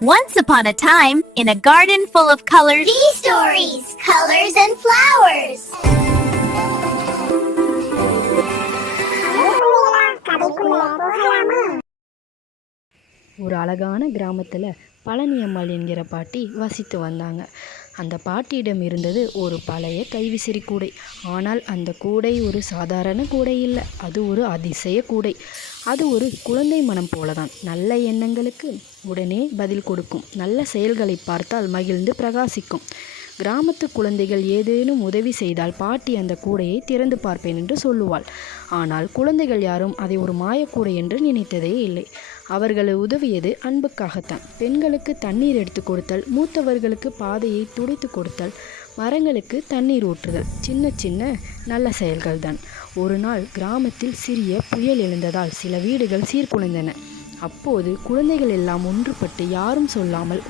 Once upon a time, in a garden full of colors, Bee stories, colors and flowers. ஒரு அழகான கிராமத்தில் பழனியம்மாள் என்கிற பாட்டி வசித்து வந்தாங்க. அந்த பாட்டியிடம் இருந்தது ஒரு பழைய கைவிசிறி கூடை. ஆனால் அந்த கூடை ஒரு சாதாரண கூடை இல்லை, அது ஒரு அதிசய கூடை. அது ஒரு குழந்தை மனம் போலதான். நல்ல எண்ணங்களுக்கு உடனே பதில் கொடுக்கும், நல்ல செயல்களை பார்த்தால் மகிழ்ந்து பிரகாசிக்கும். கிராமத்து குழந்தைகள் ஏதேனும் உதவி செய்தால் பாட்டி அந்த கூடையை திறந்து பார்ப்பேன் என்று சொல்லுவாள். ஆனால் குழந்தைகள் யாரும் அதை ஒரு மாயக்கூடை என்று நினைத்ததே இல்லை. அவர்கள் உதவியது அன்புக்காகத்தான். பெண்களுக்கு தண்ணீர் எடுத்து கொடுத்தல், மூத்தவர்களுக்கு பாதையை துடைத்து கொடுத்தல், மரங்களுக்கு தண்ணீர் ஊற்றுதல், சின்ன சின்ன நல்ல செயல்கள்தான். ஒரு நாள் கிராமத்தில் சிறிய புயல் எழுந்ததால் சில வீடுகள் சீர்குலைந்தன. அப்போது குழந்தைகள் எல்லாம் ஒன்றுபட்டு யாரும் சொல்லாமல்